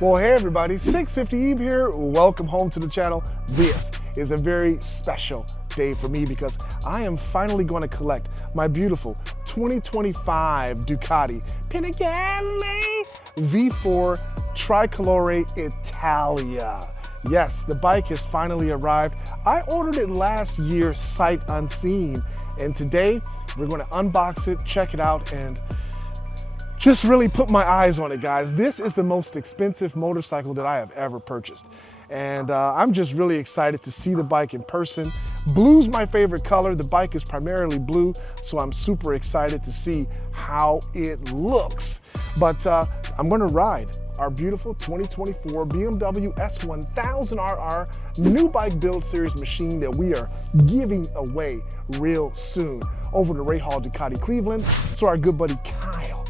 Well, hey everybody, 650 Eve here. Welcome home to the channel. This is a very special day for me because I am finally going to collect my beautiful 2025 Ducati Panigale V4 Tricolore Italia. Yes, the bike has finally arrived. I ordered it last year sight unseen, and today we're going to unbox it, check it out, and just really put my eyes on it, guys. This is the most expensive motorcycle that I have ever purchased. And I'm just really excited to see the bike in person. Blue's my favorite color. The bike is primarily blue, so I'm super excited to see how it looks. But I'm gonna ride our beautiful 2024 BMW S1000RR new bike build series machine that we are giving away real soon over to Rahal Ducati Cleveland, so our good buddy Kyle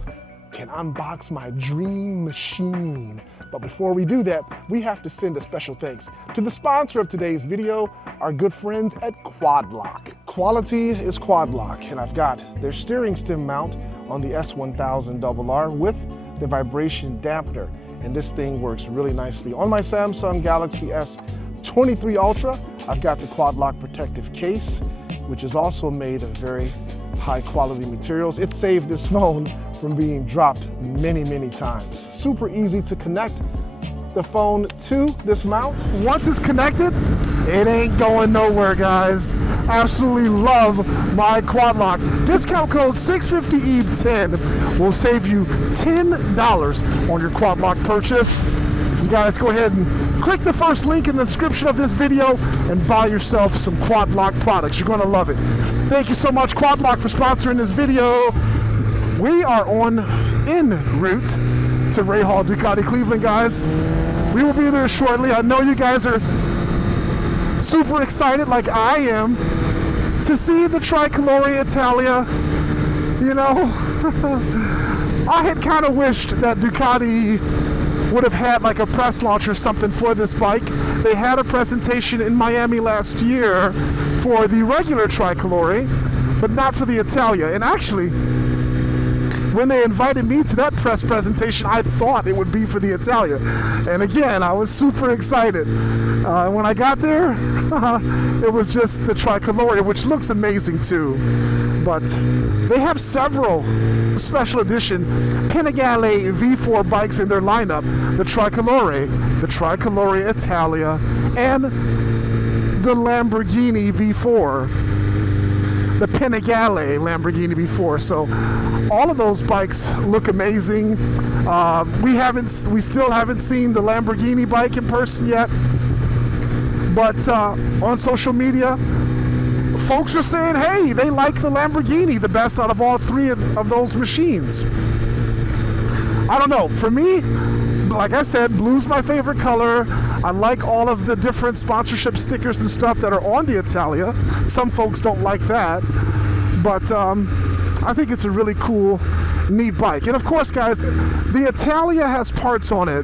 can unbox my dream machine. But before we do that, we have to send a special thanks to the sponsor of today's video, our good friends at Quad Lock. Quality is Quad Lock, and I've got their steering stem mount on the S1000RR with the vibration dampener, and this thing works really nicely. On my Samsung Galaxy S23 Ultra, I've got the Quad Lock protective case, which is also made of very high quality materials. It saved this phone from being dropped many, many times. Super easy to connect the phone to this mount. Once it's connected, it ain't going nowhere, guys. Absolutely love my Quad Lock. Discount code 650EVE10 will save you $10 on your Quad Lock purchase. You guys go ahead and click the first link in the description of this video and buy yourself some Quad Lock products. You're gonna love it. Thank you so much, Quad Lock, for sponsoring this video. We are en route to Rahal Ducati Cleveland, guys. We will be there shortly. I know you guys are super excited, like I am, to see the Tricolore Italia. You know, I had kind of wished that Ducati would have had like a press launch or something for this bike. They had a presentation in Miami last year for the regular Tricolore, but not for the Italia. And actually, when they invited me to that press presentation, I thought it would be for the Italia. And again, I was super excited. When I got there, it was just the Tricolore, which looks amazing too. But they have several special edition Panigale V4 bikes in their lineup. The Tricolore Italia, and the Lamborghini V4. The Panigale Lamborghini V4. So all of those bikes look amazing. We still haven't seen the Lamborghini bike in person yet, but on social media, folks are saying, hey, they like the Lamborghini the best out of all three of those machines. I don't know. For me, like I said, blue's my favorite color. I like all of the different sponsorship stickers and stuff that are on the Italia. Some folks don't like that, but I think it's a really cool, neat bike. And of course, guys, the Italia has parts on it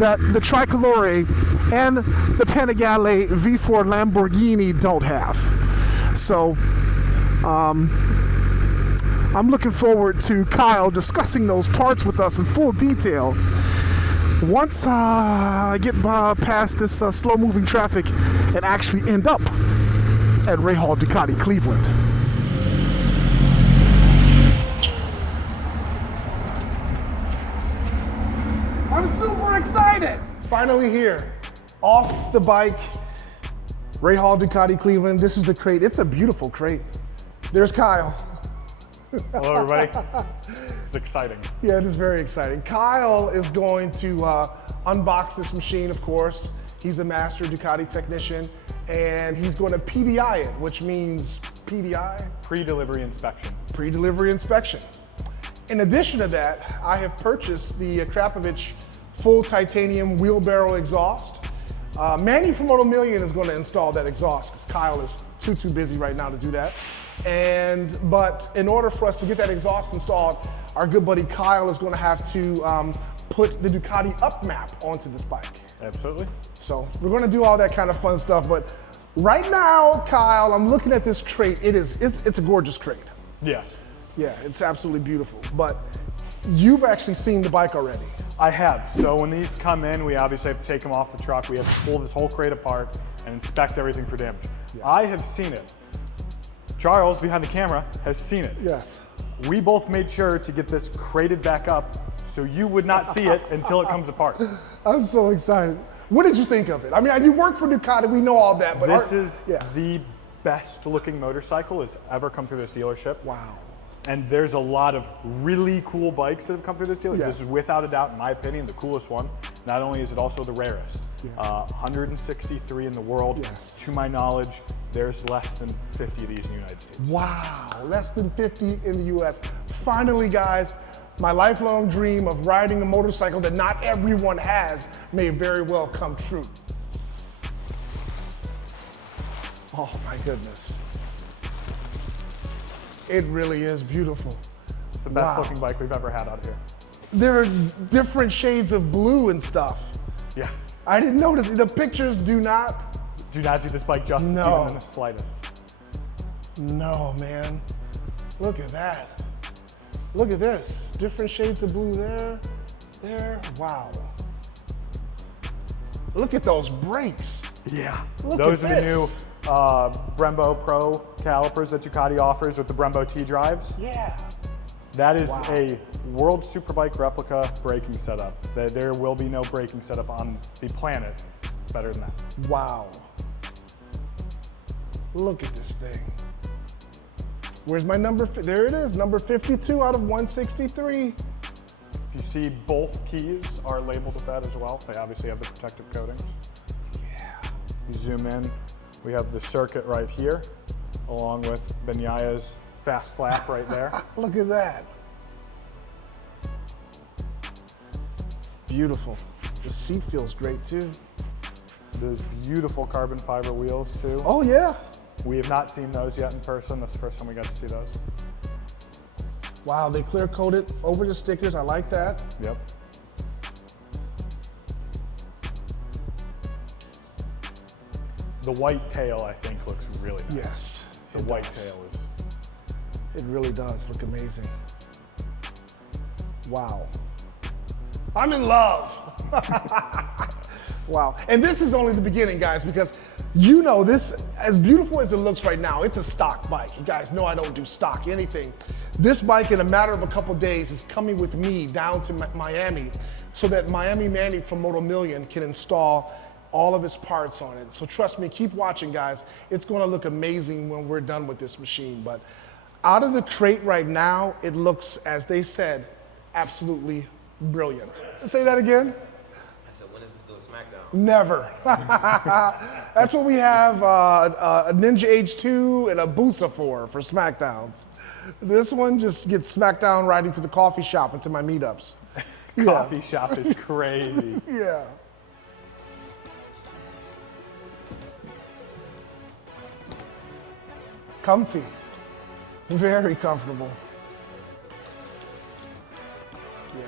that the Tricolore and the Panigale V4 Lamborghini don't have. So I'm looking forward to Kyle discussing those parts with us in full detail once I get past this slow-moving traffic and actually end up at Rahal Ducati Cleveland. I'm super excited! Finally here, off the bike, Rahal Ducati Cleveland. This is the crate. It's a beautiful crate. There's Kyle. Hello, everybody. It's exciting. Yeah, it is very exciting. Kyle is going to unbox this machine, of course. He's the master Ducati technician, and he's going to PDI it, which means PDI? Pre-delivery inspection. Pre-delivery inspection. In addition to that, I have purchased the Krapovich full titanium wheelbarrow exhaust. Manny from Moto Million is going to install that exhaust because Kyle is too busy right now to do that. But in order for us to get that exhaust installed, our good buddy Kyle is going to have to put the Ducati up map onto this bike. Absolutely. So we're going to do all that kind of fun stuff. But right now, Kyle, I'm looking at this crate. It's a gorgeous crate. Yes. Yeah, it's absolutely beautiful. But you've actually seen the bike already. I have. So when these come in, we obviously have to take them off the truck. We have to pull this whole crate apart and inspect everything for damage. Yeah. I have seen it. Charles, behind the camera, has seen it. Yes. We both made sure to get this crated back up so you would not see it until it comes apart. I'm so excited. What did you think of it? I mean, you work for Ducati, we know all that, but this is the best looking motorcycle that's ever come through this dealership. Wow. And there's a lot of really cool bikes that have come through this dealership. Yes. This is without a doubt, in my opinion, the coolest one. Not only is it also the rarest. 163 in the world. Yes. To my knowledge, there's less than 50 of these in the United States. Wow, less than 50 in the US. Finally, guys, my lifelong dream of riding a motorcycle that not everyone has may very well come true. Oh my goodness. It really is beautiful. It's the best looking bike we've ever had out here. There are different shades of blue and stuff. Yeah. I didn't notice. The pictures do not do this bike justice even in the slightest. No, man. Look at that. Look at this. Different shades of blue there, there. Wow. Look at those brakes. Yeah. Look Those at are this. the new Brembo Pro calipers that Ducati offers with the Brembo T drives. Yeah. That is a World Superbike replica braking setup. There will be no braking setup on the planet better than that. Wow. Look at this thing. Where's my number? There it is, number 52 out of 163. If you see, both keys are labeled with that as well. They obviously have the protective coatings. Yeah. You zoom in, we have the circuit right here, along with Benyaya's fast lap right there. Look at that. Beautiful. The seat feels great too. Those beautiful carbon fiber wheels too. Oh yeah. We have not seen those yet in person. That's the first time we got to see those. Wow, they clear coated over the stickers. I like that. Yep. The white tail, I think, looks really nice. Yes. The white tail is. It really does look amazing. Wow. I'm in love. Wow. And this is only the beginning, guys, because you know this, as beautiful as it looks right now, it's a stock bike. You guys know I don't do stock anything. This bike, in a matter of a couple days, is coming with me down to Miami so that Miami Manny from Moto Million can install all of his parts on it. So trust me, keep watching, guys. It's gonna look amazing when we're done with this machine. But out of the crate right now, it looks, as they said, absolutely brilliant. Say that again? I said, when is this doing SmackDown? Never. That's what we have a Ninja H2 and a Busa for SmackDowns. This one just gets SmackDown right into the coffee shop, into my meetups. Coffee shop is crazy. Yeah. Comfy. Very comfortable. Yeah.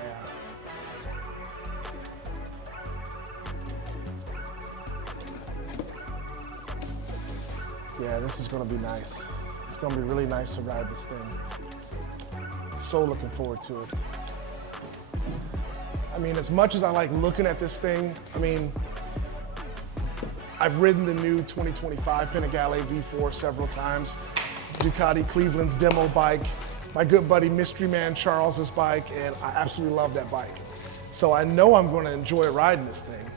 Yeah, this is gonna be nice. It's gonna be really nice to ride this thing. So looking forward to it. I mean, as much as I like looking at this thing, I mean, I've ridden the new 2025 Panigale V4 several times. Ducati Cleveland's demo bike, my good buddy Mystery Man Charles's bike, and I absolutely love that bike. So I know I'm gonna enjoy riding this thing.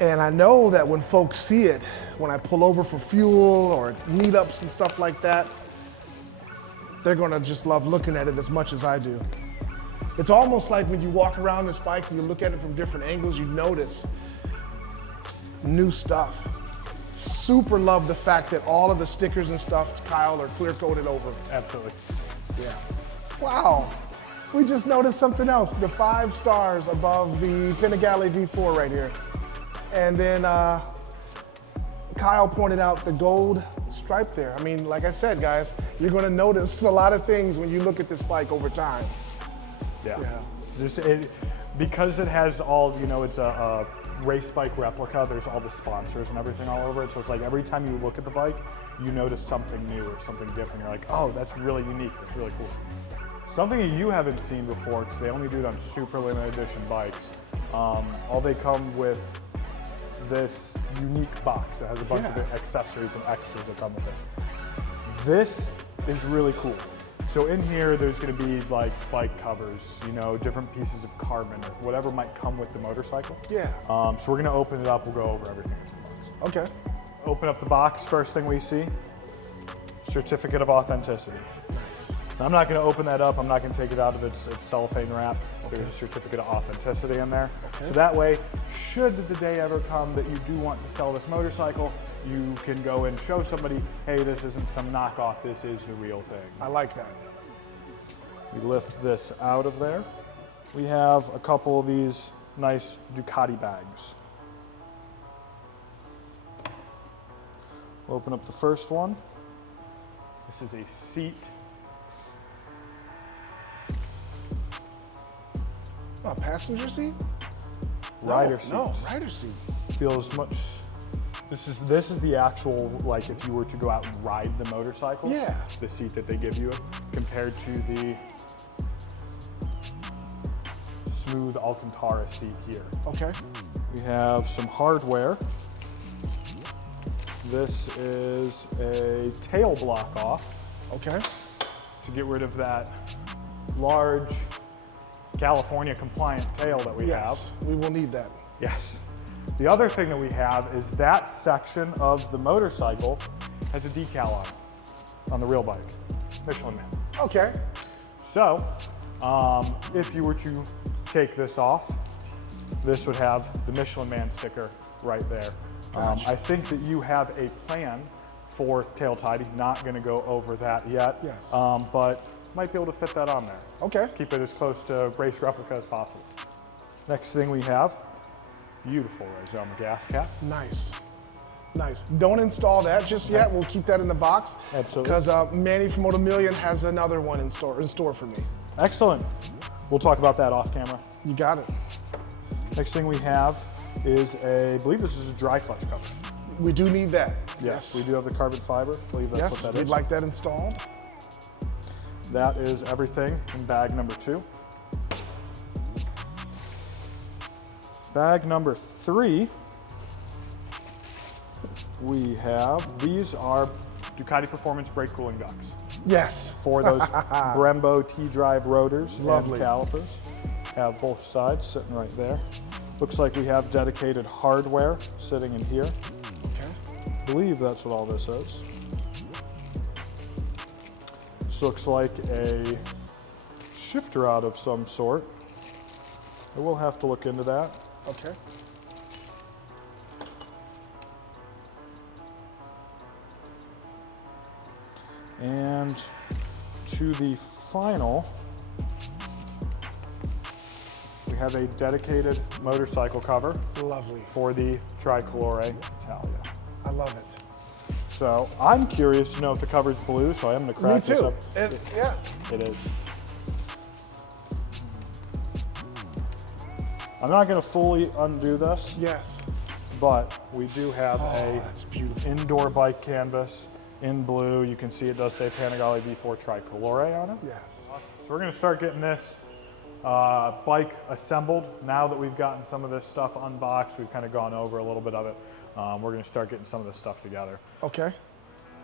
And I know that when folks see it, when I pull over for fuel or meetups and stuff like that, they're gonna just love looking at it as much as I do. It's almost like when you walk around this bike and you look at it from different angles, you notice new stuff. Super love the fact that all of the stickers and stuff, Kyle, are clear coated over. Absolutely. Yeah. Wow. We just noticed something else, the 5 stars above the Panigale V4 right here. And then Kyle pointed out the gold stripe there. I mean, like I said, guys, you're gonna notice a lot of things when you look at this bike over time. Yeah. Just because it has all, you know, it's a race bike replica, there's all the sponsors and everything all over it. So it's like every time you look at the bike, you notice something new or something different. You're like, oh, that's really unique. That's really cool. Something that you haven't seen before, because they only do it on super limited edition bikes. All they come with this unique box that has a bunch of accessories and extras that come with it. This is really cool. So in here, there's going to be like bike covers, you know, different pieces of carbon or whatever might come with the motorcycle. Yeah. So we're going to open it up. We'll go over everything that's in the box. Okay. Open up the box. First thing we see, certificate of authenticity. Nice. Now, I'm not going to open that up. I'm not going to take it out of its cellophane wrap. Okay. There's a certificate of authenticity in there. Okay. So that way, should the day ever come that you do want to sell this motorcycle, you can go and show somebody, hey, this isn't some knockoff, this is the real thing. I like that. We lift this out of there. We have a couple of these nice Ducati bags. We'll open up the first one. This is a seat. Oh, passenger seat? Rider seat. No, rider seat. Feels much. This is the actual, like if you were to go out and ride the motorcycle. Yeah. The seat that they give you compared to the smooth Alcantara seat here. Okay. We have some hardware. This is a tail block off. Okay. To get rid of that large California compliant tail that we have. We will need that. Yes. The other thing that we have is that section of the motorcycle has a decal on it, on the real bike, Michelin Man. Okay. So, if you were to take this off, this would have the Michelin Man sticker right there. Gotcha. I think that you have a plan for tail tidy, not gonna go over that yet. Yes. But might be able to fit that on there. Okay. Keep it as close to race replica as possible. Next thing we have, beautiful Rizoma gas cap. Nice. Nice. Don't install that just yet. We'll keep that in the box. Absolutely. Because Manny from Moto Million has another one in store for me. Excellent. We'll talk about that off camera. You got it. Next thing we have is I believe this is a dry clutch cover. We do need that. Yes, we do have the carbon fiber. I believe that's what that is. We'd like that installed. That is everything in bag number 2. Bag number 3, we have, these are Ducati Performance brake cooling ducts. Yes. For those Brembo T-drive rotors Lovely. and calipers. Have both sides sitting right there. Looks like we have dedicated hardware sitting in here. Okay. I believe that's what all this is. This looks like a shifter rod of some sort. I will have to look into that. Okay. And to the final, we have a dedicated motorcycle cover. Lovely. For the Tricolore Italia. I love it. So I'm curious to know if the cover's blue, so I am going to crack this up. Yeah. It is. I'm not going to fully undo this. Yes. But we do have that's beautiful. indoor bike canvas in blue. You can see it does say Panigale V4 Tricolore on it. Yes. So we're going to start getting this bike assembled. Now that we've gotten some of this stuff unboxed, we've kind of gone over a little bit of it. We're going to start getting some of this stuff together. Okay.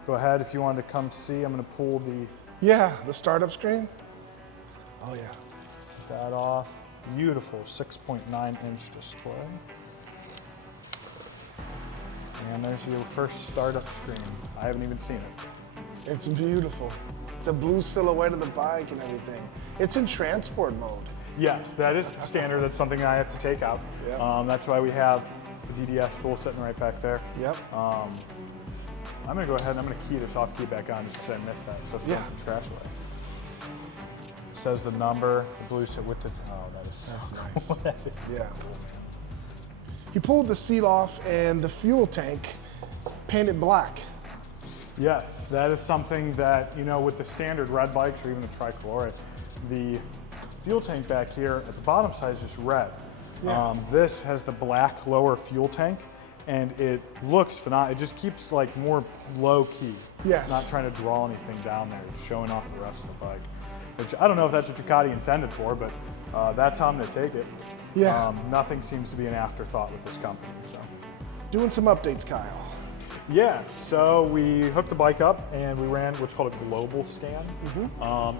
Go ahead if you wanted to come see. I'm going to pull the startup screen. Oh yeah. that off. Beautiful 6.9-inch display. And there's your first startup screen. I haven't even seen it. It's beautiful. It's a blue silhouette of the bike and everything. It's in transport mode. Yes, that is standard. That's something I have to take out. Yep. That's why we have the DDS tool sitting right back there. Yep. I'm gonna go ahead and I'm gonna key this off, key it back on just because I missed that. So it's throwing some trash away. It says the number, the blue set with the, oh, that is That's so nice. cool. That is so Yeah. cool, man. He pulled the seat off and the fuel tank painted black. Yes, that is something that, you know, with the standard red bikes or even the Tricolore, the fuel tank back here at the bottom side is just red. Yeah. This has the black lower fuel tank and it looks phenomenal. It just keeps like more low key. Yes. It's not trying to draw anything down there. It's showing off the rest of the bike. which I don't know if that's what Ducati intended for, but that's how I'm going to take it. Yeah. Nothing seems to be an afterthought with this company. So, doing some updates, Kyle. yeah, so we hooked the bike up and we ran what's called a global scan.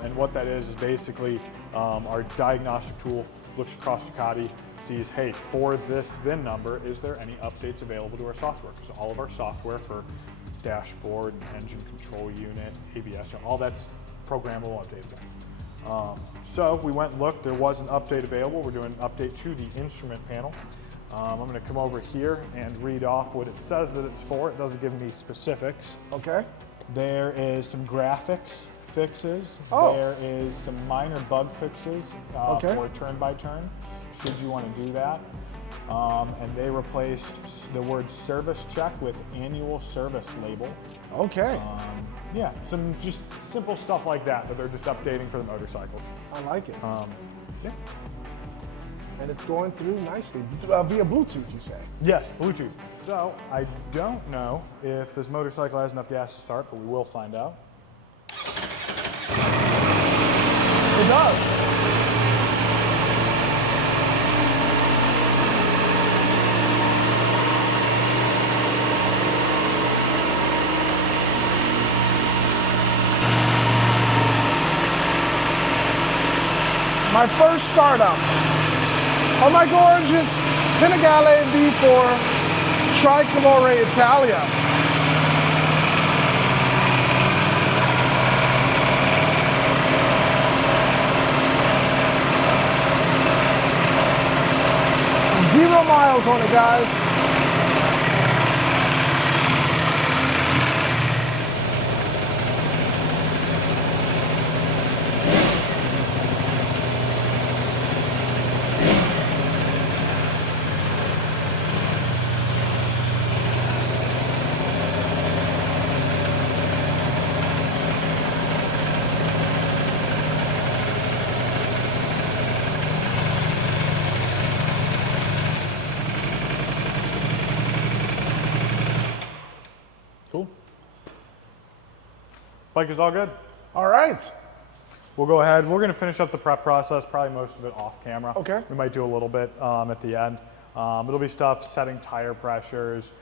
And what that is basically our diagnostic tool looks across Ducati, sees, hey, for this VIN number, is there any updates available to our software? Because all of our software for dashboard, engine control unit, ABS, all that's programmable, updatable. So we went and looked, there was an update available. We're doing an update to the instrument panel. I'm going to come over here and read off what it says that it's for. It doesn't give me specifics. Okay. There is some graphics fixes. Oh. There is some minor bug fixes for turn by turn, should you want to do that. And they replaced the word service check with annual service label. Okay. Yeah, some just simple stuff like that they're just updating for the motorcycles. I like it. Yeah. And it's going through nicely via Bluetooth, you say? Yes, Bluetooth. So I don't know if this motorcycle has enough gas to start, but we will find out. It does. My first startup on my gorgeous Panigale V4 Tricolore Italia. Zero miles on it, guys. Cool. Bike is all good. All right. We'll go ahead. We're going to finish up the prep process, probably most of it off camera. Okay. We might do a little bit at the end. It'll be stuff setting tire pressures,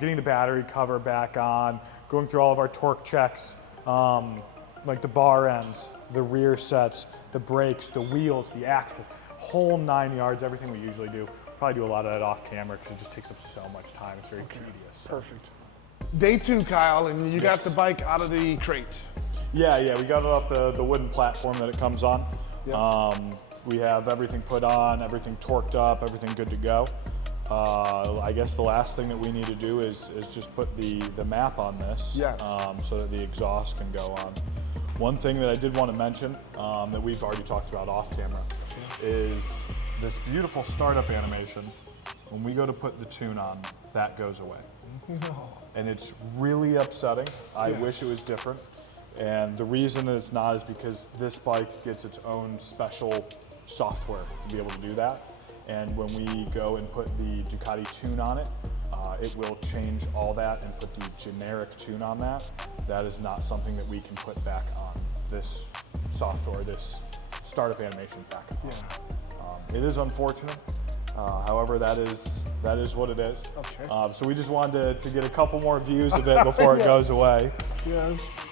getting the battery cover back on, going through all of our torque checks, like the bar ends, the rear sets, the brakes, the wheels, the axles, whole 9 yards, everything we usually do. Probably do a lot of that off camera because it just takes up so much time. It's very tedious. So. Perfect. Day 2, Kyle, and you got the bike out of the crate. Yeah, we got it off the wooden platform that it comes on. Yep. We have everything put on, everything torqued up, everything good to go. I guess the last thing that we need to do is just put the map on this, yes. So that the exhaust can go on. One thing that I did want to mention that we've already talked about off camera is this beautiful startup animation. When we go to put the tune on, that goes away. No. And it's really upsetting. I wish it was different. And the reason that it's not is because this bike gets its own special software to be able to do that. And when we go and put the Ducati tune on it, it will change all that and put the generic tune on that. That is not something that we can put back on this software, this startup animation back on. Yeah. It is unfortunate. However, that is what it is. Okay. So we just wanted to get a couple more views of it before it goes away. Yes.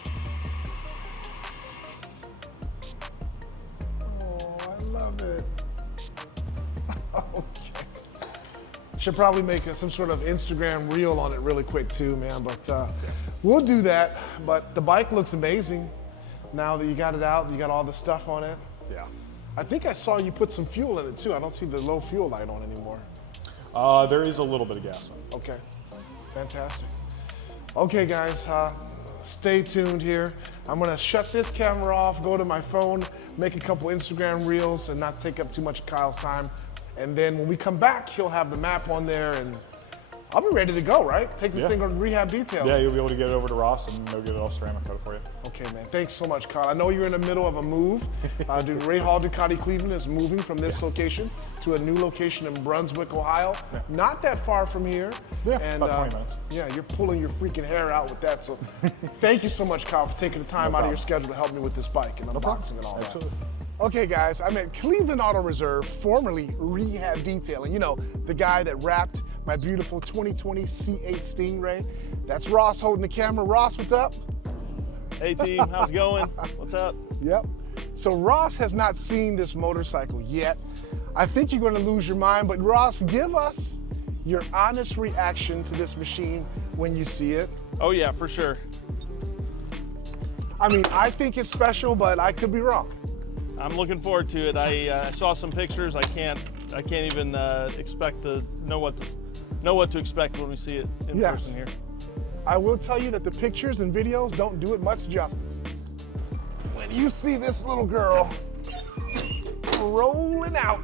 Oh, I love it. Okay. Should probably make some sort of Instagram reel on it really quick too, man. But we'll do that. But the bike looks amazing. Now that you got it out, you got all the stuff on it. Yeah. I think I saw you put some fuel in it too. I don't see the low fuel light on anymore. There is a little bit of gas on it. Okay, fantastic. Okay guys, stay tuned here. I'm gonna shut this camera off, go to my phone, make a couple Instagram reels and not take up too much of Kyle's time. And then when we come back, he'll have the map on there and I'll be ready to go, right? Take this thing on rehab detail. Yeah, you'll be able to get it over to Ross and they'll get it all ceramic coated for you. Okay, man. Thanks so much, Kyle. I know you're in the middle of a move. Rahal Ducati Cleveland is moving from this location to a new location in Brunswick, Ohio. Not that far from here. Yeah, and, about 20 minutes. Yeah, you're pulling your freaking hair out with that. So thank you so much, Kyle, for taking the time out of your schedule to help me with this bike and unboxing and all that. Absolutely. Okay, guys, I'm at Cleveland Auto Reserve, formerly Rehab Detailing. You know, the guy that wrapped my beautiful 2020 C8 Stingray. That's Ross holding the camera. Ross, what's up? Hey team, how's it going? What's up? Yep. So Ross has not seen this motorcycle yet. I think you're going to lose your mind, but Ross, give us your honest reaction to this machine when you see it. Oh yeah, for sure. I mean, I think it's special, but I could be wrong. I'm looking forward to it. I saw some pictures. I can't even expect to know what to expect when we see it in person here. I will tell you that the pictures and videos don't do it much justice. When you see this little girl rolling out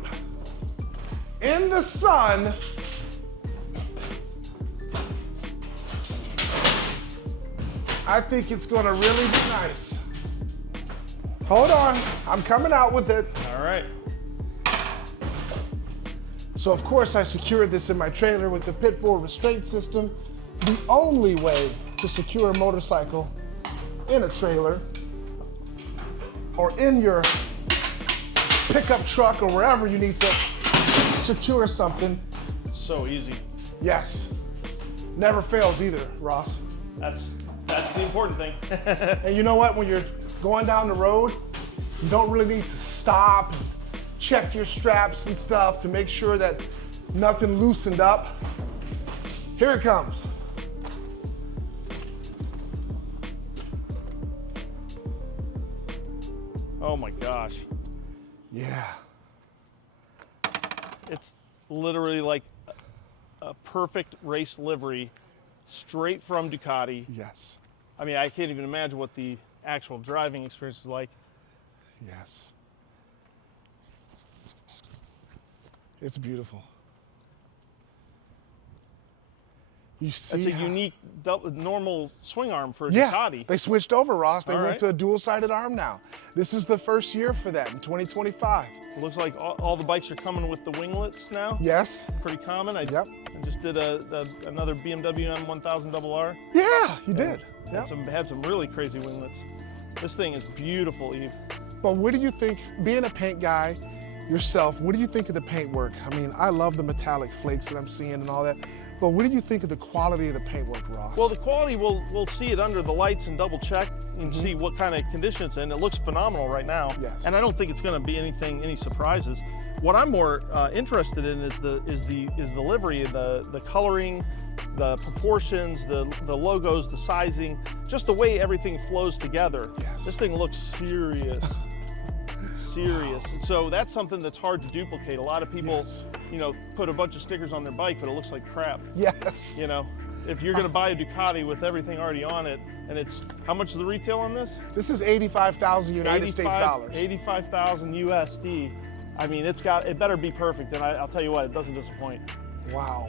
in the sun, I think it's gonna really be nice. Hold on, I'm coming out with it. All right. So of course I secured this in my trailer with the Pitbull restraint system. The only way to secure a motorcycle in a trailer or in your pickup truck or wherever you need to secure something. So easy. Yes. Never fails either, Ross. That's the important thing. And you know what? When you're going down the road, you don't really need to stop and check your straps and stuff to make sure that nothing loosened up. Here it comes. Oh my gosh. Yeah. It's literally like a perfect race livery straight from Ducati. Yes. I mean, I can't even imagine what the actual driving experience is like. Yes. It's beautiful. You see It's a unique normal swing arm for a Yeah, Ducati. they switched over, Ross. They All went right. to a dual-sided arm now. This is the first year for that in 2025. It looks like all the bikes are coming with the winglets now. Yes. Pretty common. I Yep. just did another BMW M1000RR. Yeah, you did. Yep. Had some really crazy winglets. This thing is beautiful, Eve. But what do you think, being a paint guy yourself, what do you think of the paint work? I mean, I love the metallic flakes that I'm seeing and all that, but what do you think of the quality of the paint work, Ross? Well, the quality, we'll see it under the lights and double check and see what kind of condition it's in. It looks phenomenal right now. Yes. And I don't think it's going to be any surprises. What I'm more interested in is the livery, the coloring, the proportions, the logos, the sizing, just the way everything flows together. Yes. This thing looks serious. Serious. And so that's something that's hard to duplicate. A lot of people, put a bunch of stickers on their bike, but it looks like crap. Yes. You know, if you're going to buy a Ducati with everything already on it, and it's, how much is the retail on this? This is 85,000 United States dollars. 85,000 USD. I mean, it better be perfect, and I'll tell you what, it doesn't disappoint. Wow.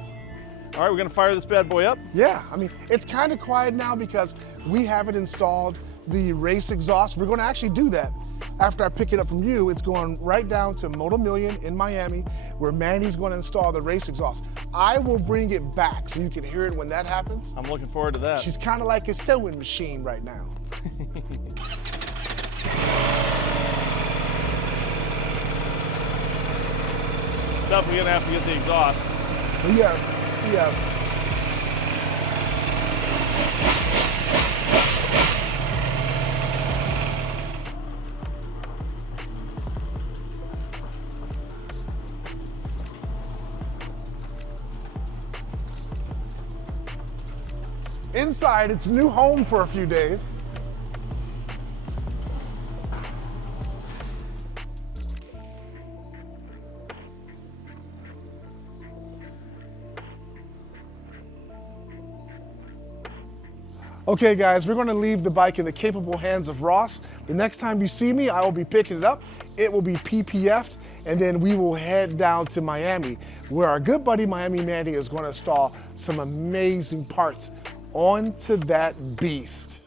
All right, we're going to fire this bad boy up. Yeah, I mean, it's kind of quiet now because we haven't installed the race exhaust. We're going to actually do that after I pick it up from you. It's going right down to Moto Million in Miami, where Mandy's going to install the race exhaust. I will bring it back so you can hear it when that happens. I'm looking forward to that. She's kind of like a sewing machine right now. Definitely going to have to get the exhaust. Yes, yes. Inside, its new home for a few days. Okay guys, we're gonna leave the bike in the capable hands of Ross. The next time you see me, I will be picking it up. It will be PPF'd and then we will head down to Miami, where our good buddy Miami Manny is going to install some amazing parts onto that beast.